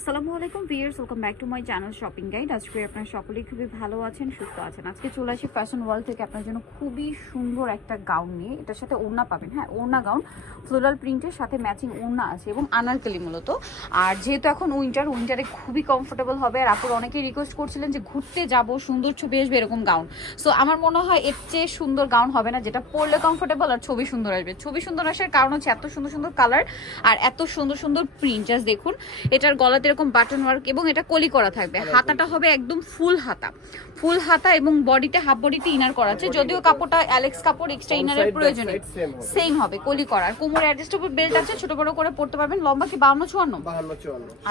আসসালামু আলাইকুম viewers, welcome back to my channel shopping guide. আজকে আপনারা সকলেই খুবই ভালো আছেন, সুস্থ আছেন। আজকে চলে আসি ফ্যাশন ওয়ার্ল্ড থেকে আপনার জন্য খুবই সুন্দর একটা গাউন নিয়ে। এটার সাথে ওড়না পাবেন, হ্যাঁ ওড়না গাউন, ফ্লোরাল প্রিন্টের সাথে ম্যাচিং ওড়না আছে এবং আনারকলি মূলত। আর যেহেতু এখন উইন্টারে খুবই কমফোর্টেবল হবে। আর আপুর অনেকেই রিকোয়েস্ট করছিলেন যে ঘুরতে যাব, সুন্দর ছবি আসবে এরকম গাউন। সো আমার মনে হয় এর চেয়ে সুন্দর গাউন হবে না, যেটা পরলে কমফোর্টেবল আর ছবি সুন্দর আসবে। ছবি সুন্দর আসার কারণ হচ্ছে এত সুন্দর সুন্দর কালার আর এত সুন্দর সুন্দর প্রিন্ট। জাস্ট দেখুন, এটার গলাতে এরকম বাটন ওয়ার্ক এবং এটা কলি করা থাকবে। হাতাটা হবে একদম ফুল হাতা এবং বডিতে হাফ বডিতে ইনার করা আছে। যদিও কাপড়টা অ্যালেক্স কাপড়, এক্সট্রা ইনারের প্রয়োজনে সেম হবে, কলি করা। আর কোমরে অ্যাডজাস্টেবল বেল্ট আছে, ছোট বড় করে পড়তে পারবেন। লম্বা কি 52-54?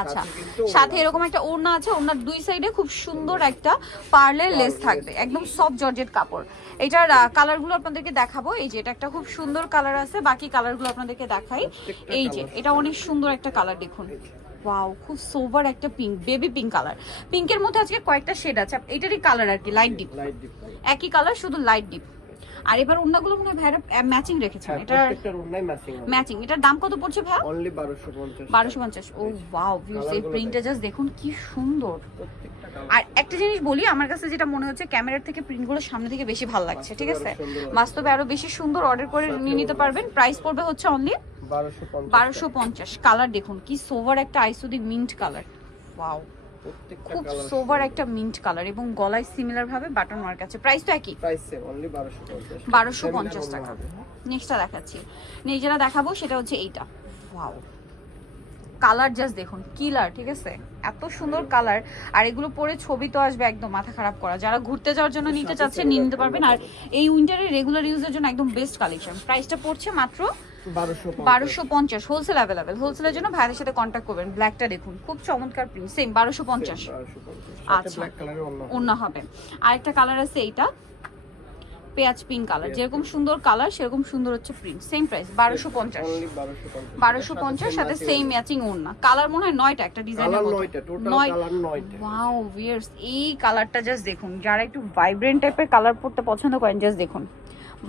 আচ্ছা, সাথে এরকম একটা ওড়না আছে। ওড়নার দুই সাইডে খুব সুন্দর একটা পার্লের লেস থাকবে, একদম সফট জর্জেট কাপড়। এটার কালারগুলো আপনাদেরকে দেখাবো। এই যে এটা একটা খুব সুন্দর কালার আছে, বাকি কালারগুলো আপনাদেরকে দেখাই। এই যে এটা অনেক সুন্দর একটা কালার, দেখুন ওয়াও, খুব সোভার একটা পিঙ্ক, বেবি পিঙ্ক কালার। পিঙ্কের মধ্যে আজকে কয়েকটা শেড আছে, এটারই কালার আর কি, লাইট ডিপ, একই কালার শুধু লাইট ডিপ। আর এবার ওড়নাগুলো মনে হয় ভাইরা ম্যাচিং রেখেছেন। এটা ম্যাচিং। এটার দাম কত পড়ছে ভাই? অনলি 1250। ও ওয়াও ভিউয়ার্স, এই প্রিন্টটা জাস্ট দেখুন কি সুন্দর। আর একটা জিনিস বলি, আমার কাছে যেটা মনে হচ্ছে ক্যামেরার থেকে প্রিন্টগুলো সামনে থেকে বেশি ভালো লাগছে, ঠিক আছে? বাস্তবে আরো বেশি সুন্দর। অর্ডার করে নিয়ে নিতে পারবেন। প্রাইস পড়বে হচ্ছে অনলি 1250। কালার দেখুন কি সোভার একটা আইসুদি মিন্ট কালার, ওয়াও খুব সোভার একটা মিন্ট কালার এবং গলায় সিমিলার ভাবে বাটন ওয়ার্ক আছে। প্রাইস তো একই, প্রাইস সেম, অনলি 1250 টাকা। নেক্সটটা দেখাচ্ছি, যেটা দেখাবো সেটা হচ্ছে এইটা। ওয়াও, কালার জাস্ট দেখুন, কিলার, ঠিক আছে? এত সুন্দর কালার। আর এগুলো পরে ছবি তো আসবে একদম মাথা খারাপ করা। যারা ঘুরতে যাওয়ার জন্য নিতে চাচ্ছেন নিয়ে নিতে পারবেন। আর এই উইন্টারে রেগুলার ইউজের জন্য একদম বেস্ট কালেকশন। প্রাইসটা পড়ছে মাত্র 1250। Wholesale available. হোলসেলের জন্য ভাইদের সাথে কন্ট্যাক্ট করবেন। ব্ল্যাকটা দেখুন, খুব চমৎকার প্রিন্ট, সেম 1250। আচ্ছা, ওড়না হবে। আরেকটা কালার আছে, এইটা পেঁয়াজ পিঙ্ক কালার। যেরকম সুন্দর কালার সেরকম সুন্দর হচ্ছে প্রিন্ট। Same price 1250। সাথে সেম ম্যাচিং ওড়না। কালার মনে হয় 9টা, একটা ডিজাইনের মতো 9। ওয়াও ভিউয়ার্স, এই কালারটা জাস্ট দেখুন। যারা একটু ভাইব্রেন্ট টাইপের কালার পড়তে পছন্দ করেন, জাস্ট দেখুন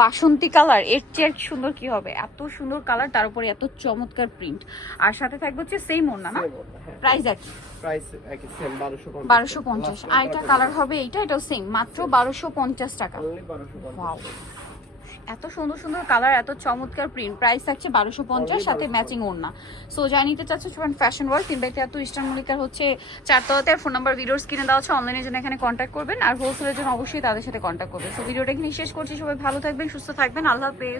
বাসন্তী কালার, এর চেয়ে সুন্দর কি হবে? এত সুন্দর কালার, তার উপরে এত চমৎকার প্রিন্ট। আর সাথে থাকবে হচ্ছে সেম ওড়না, না? প্রাইস একই, প্রাইস একই সেম 1250। আর একটা কালার হবে এইটা, এটাও সেম, মাত্র 1250 টাকা। ওয়াও, এত সুন্দর সুন্দর কালার, এত চমৎকার প্রিন্ট। প্রাইস থাকছে 1250, সাথে ম্যাচিং ওড়না। সো যা নিতে চাচ্ছে চলুন ফ্যাশন ওয়ার্ল্ড 3/3 ইস্টার্ন মল্লিকার হচ্ছে 4 তলাতে। ফোন নাম্বার ভিডিওর স্ক্রিনে দেওয়া আছে, অনলাইনের জন্য এখানে কন্ট্যাক্ট করবেন। আর হোলসেলের জন্য অবশ্যই তাদের সাথে কন্ট্যাক্ট করবেন। সো ভিডিওটা এখানে শেষ করছি। সবাই ভালো থাকবেন, সুস্থ থাকবেন, আল্লাহ হাফেজ।